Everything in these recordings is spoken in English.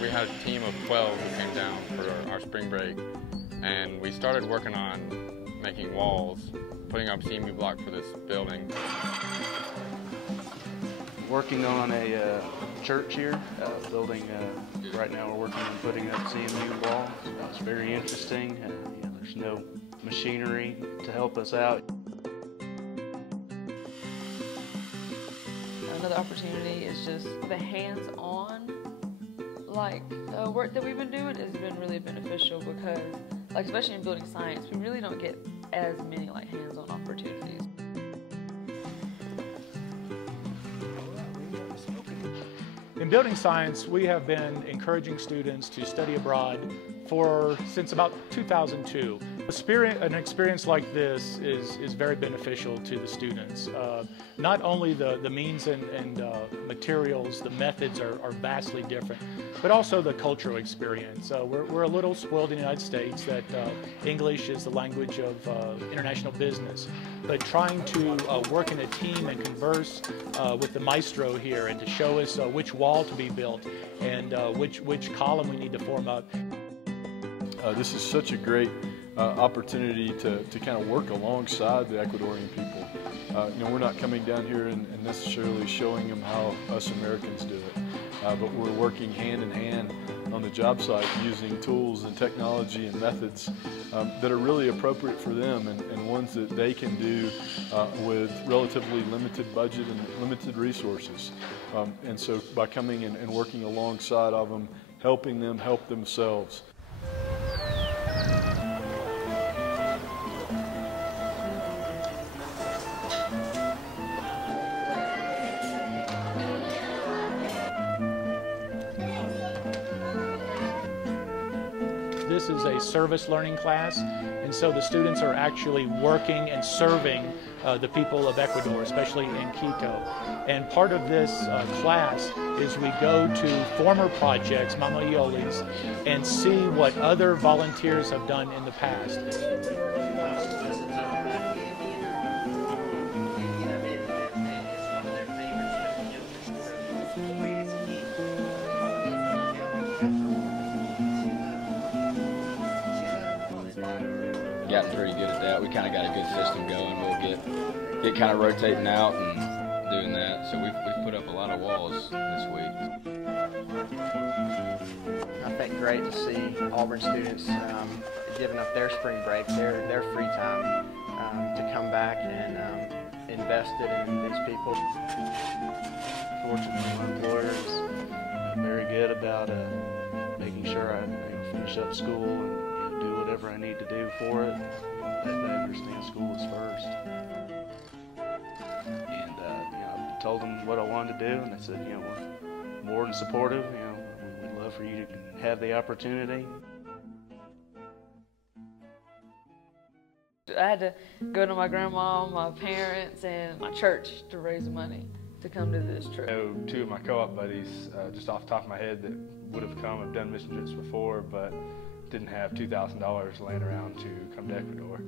We had a team of 12 who came down for our spring break, and we started working on making walls, putting up CMU block for this building. Working on a church here, building. Right now we're working on putting up CMU wall. It's very interesting. There's no machinery to help us out. Another opportunity is just the hands-on work that we've been doing has been really beneficial because, especially in building science, we really don't get as many hands-on opportunities. In building science, we have been encouraging students to study abroad since about 2002. An experience like this is very beneficial to the students. Not only the means and materials, the methods are vastly different, but also the cultural experience. We're a little spoiled in the United States that English is the language of international business, but trying to work in a team and converse with the maestro here and to show us which wall to be built and which column we need to form up. This is such a great opportunity to kind of work alongside the Ecuadorian people. We're not coming down here and necessarily showing them how us Americans do it, but we're working hand in hand on the job site using tools and technology and methods that are really appropriate for them and ones that they can do with relatively limited budget and limited resources. And so by coming and working alongside of them, helping them help themselves. This is a service learning class, and so the students are actually working and serving the people of Ecuador, especially in Quito. And part of this class is we go to former projects, Mamayolis, and see what other volunteers have done in the past. Gotten pretty good at that. We kind of got a good system going. We'll get kind of rotating out and doing that. So we've put up a lot of walls this week. I think great to see Auburn students giving up their spring break, their free time to come back and invest it in these people. Fortunately, my employer is very good about making sure I finish up school and do whatever I need to do for it. They understand school is first. And I told them what I wanted to do, and they said, we're more than supportive. We'd love for you to have the opportunity. I had to go to my grandma, my parents, and my church to raise money to come to this trip. I know two of my co-op buddies, just off the top of my head, that would have come. I've done mission trips before, but didn't have $2,000 laying around to come to Ecuador.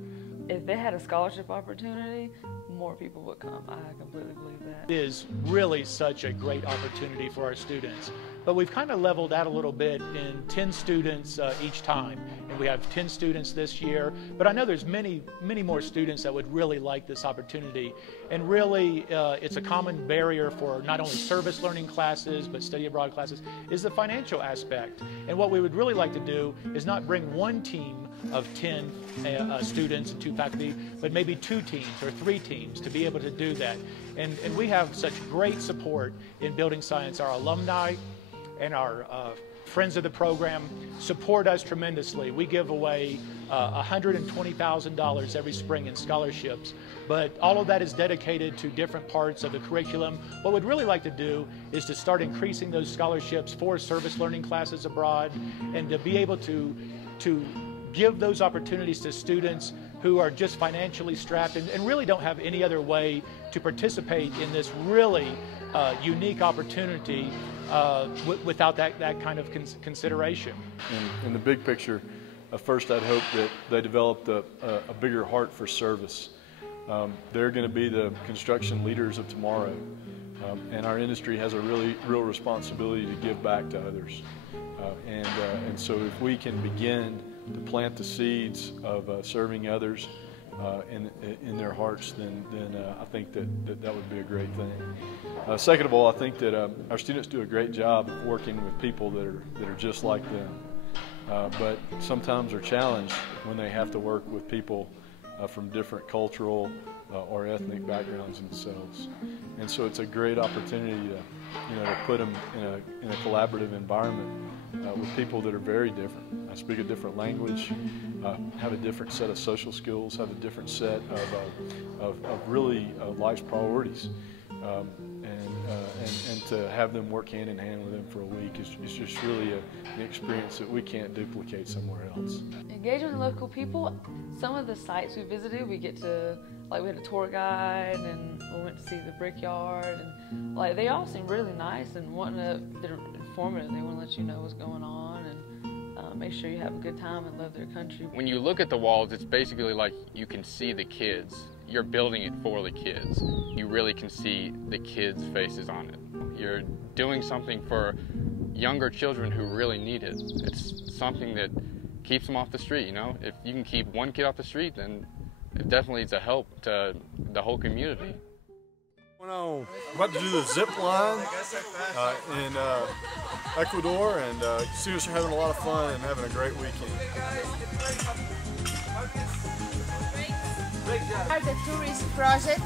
If they had a scholarship opportunity, more people would come. I completely believe that. It is really such a great opportunity for our students. But we've kind of leveled out a little bit in 10 students each time. And we have 10 students this year. But I know there's many more students that would really like this opportunity. And really, it's a common barrier for not only service learning classes, but study abroad classes, is the financial aspect. And what we would really like to do is not bring one team of 10 students and 2 faculty, but maybe 2 teams or 3 teams to be able to do that. And we have such great support in building science. Our alumni and our friends of the program support us tremendously. We give away $120,000 every spring in scholarships, but all of that is dedicated to different parts of the curriculum. What we'd really like to do is to start increasing those scholarships for service learning classes abroad and to be able to give those opportunities to students who are just financially strapped and really don't have any other way to participate in this really unique opportunity without that kind of consideration. In the big picture, first I'd hope that they developed a bigger heart for service. They're going to be the construction leaders of tomorrow. And our industry has a real responsibility to give back to others. And so if we can begin to plant the seeds of serving others in their hearts, then I think that would be a great thing. Second of all, I think that our students do a great job of working with people that are just like them, but sometimes are challenged when they have to work with people from different cultural or ethnic backgrounds themselves. And so it's a great opportunity to put them in a collaborative environment with people that are very different, speak a different language, have a different set of social skills, have a different set of really life's priorities. And to have them work hand in hand with them for a week is just really an experience that we can't duplicate somewhere else. Engaging with local people, some of the sites we visited, we get to, like we had a tour guide and we went to see the brickyard, and like they all seem really nice and they're informative. They want to let you know what's going on and make sure you have a good time and love their country. When you look at the walls, it's basically like you can see the kids. You're building it for the kids. You really can see the kids' faces on it. You're doing something for younger children who really need it. It's something that keeps them off the street, you know? If you can keep one kid off the street, then it definitely is a help to the whole community. We're about to do the zip line in Ecuador, and students are having a lot of fun and having a great weekend. The tourist project.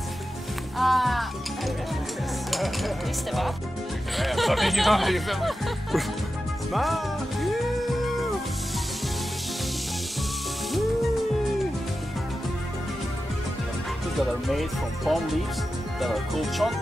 Smile! That are made from palm leaves that are cold shot.